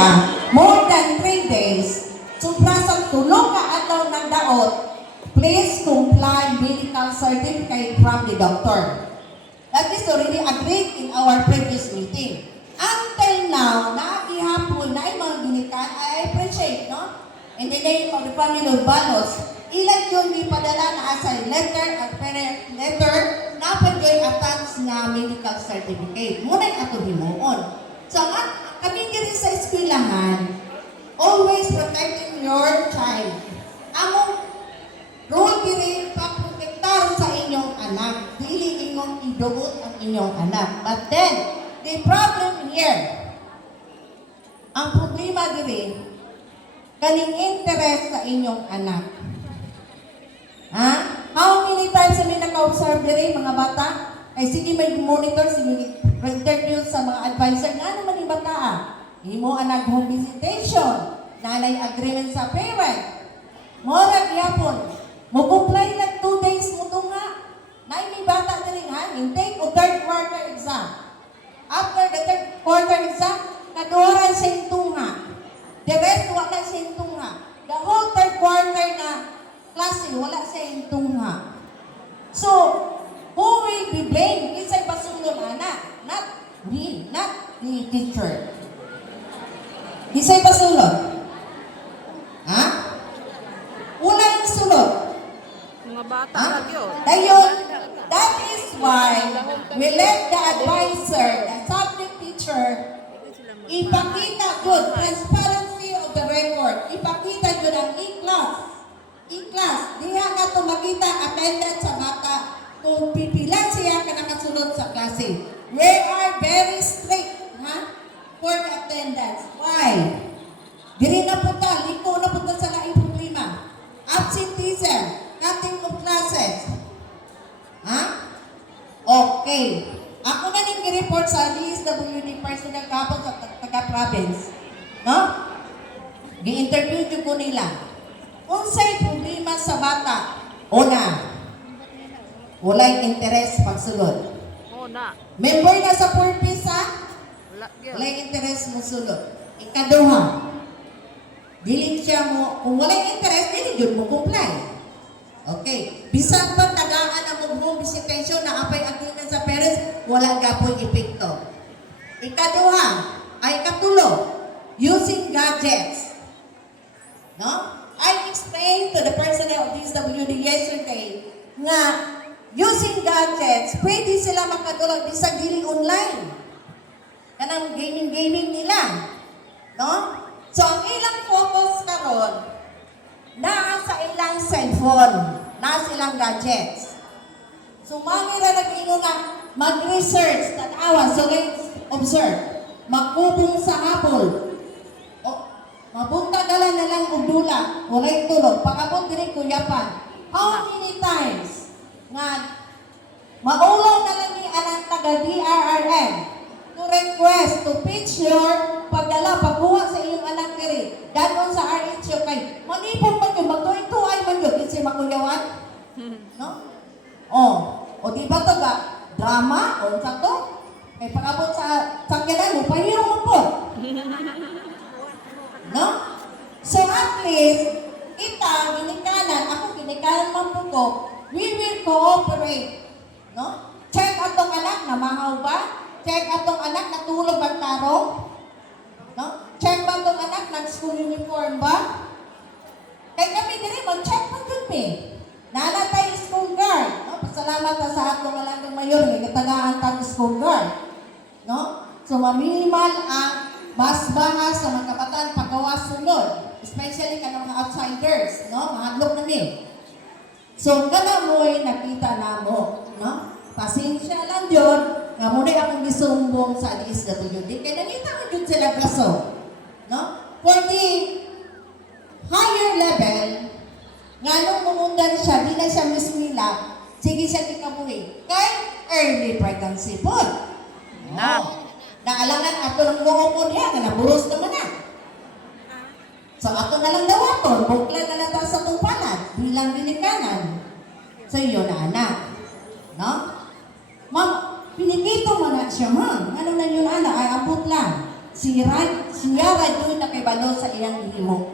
siya more than 3 days, sobra sa tulong ka adlaw ng daot, please comply medical certificate from the doctor. That is already agreed in our previous meeting. Until now, nakakihapon na ay mga ginikan, I appreciate, no? In the name of the family of Balos, ilan yung ipadala na as letter at parent letter na pwede attach na medical certificate. Muna yung ato himuon. So, kami diri sa eskwelahan, always protecting your child. Among rule diri paprotektar sa inyong anak. Dili inyong iduot ang inyong anak. But then, the problem here, ang problema diri, kaning interest sa inyong anak. Ha? How many times kami naka-observe diri, mga bata? Ay sige, may monitor, sige, interview sa mga advisor. Nga naman yung bata, Imo anak home visitation. Nanay agreement sa parent. Morag yapon. Mo-comply lang 2 days mo ito nga. Nay may bata diri nga, intake o third quarter exam. After the third quarter exam, kaduharan sa intunga. The rest, wala sa intunga. The whole third quarter na klase, wala sa intunga. So, who will be blamed? Isa'y pasunod anak. Not me, not the teacher. Isa'y pasunod. Ha? Wala yung sulod. Mga bata lang yun. Dayon, that is why we let the advisor, the subject teacher, ipakita good transparency of the record. Ipakita good ang e-class. E-class, diha nga ito makita attendance sa bata kung pipilan siya ka nakasunod sa klase. We are very strict, ha? For the attendance. Why? Diri na po ta, liko na po ta sa laing problema. Absenteeism, cutting of classes. Ha? Okay. Ako na ning report sa DSWD personal kapon sa taga-province. No? Gi-interview ko nila. Unsay problema sa bata? Una, walay interest pagsulod. Una. Member na sa purpose, ha? Wala yun. Walay interest mo sulod. Ikaduha, dili siya mo, kung walay interest, dili yun mo comply. Okay. Bisan pa tagaan ang home visitation na apay agreement sa parents, wala gapoy epekto. Ikaduha, ay katulo, using gadgets. No? I explained to the personnel of DSWD yesterday nga using gadgets, pwede sila makatulog sa dili online. Kanang gaming nila. No? So, ang ilang focus karon naa sa ilang cellphone, naa silang gadgets. So, mga na nag-ingo nga, mag-research, tanawa, so let's observe. Magkubong sa hapon. Mabunta na lang og dula, walay tulog. Pagabot diri kuyapan. How many times nga maulaw na lang ni anang taga DRRM to request to pitch your pagdala, pagkuha sa iyong anak diri. Danon sa RHO kay manipong man yun, magtuay-tuay man yun, kasi makuyawan. No? O di ba ito ba? Drama? O sa to? Kay pagabot sa sakyanan mo, pahiro mo po. No? So at least, ginikanan, ako ginikanan man po ko, we will cooperate. No? Check atong anak na mahaw ba? Check atong anak na tulog ang tarong? No? Check ba atong anak ng school uniform ba? Kaya kami diri, mag-check man dun me. Nalatay school guard. No? Pasalamat na sa atong alang mayor, may katagaan tayong school guard. No? So maminimal ang mas bahas sa mga kabataan paggawas sunod, especially ka ng mga outsiders, no? Mga hadlok na ni. So, kana mo'y nakita na mo, no? Pasensya lang yun, nga muna akong gisumbong sa DSWD, kaya nakita mo yun sila kaso, no? For the higher level, nga nung pumundan siya, di na siya mismila, sige siya kikabuhi, kay early pregnancy po. No. Naalangan ato ng buhok niya, nga naburos naman na. So ato na lang daw ato, buklan na lang sa tumpanan, bilang binikanan. So yun na anak. No? Ma'am, pinigito mo na siya, ma'am. Ano na yun anak? Ay abot lang. Si siya ra doon nakibalo sa iyang gihimo.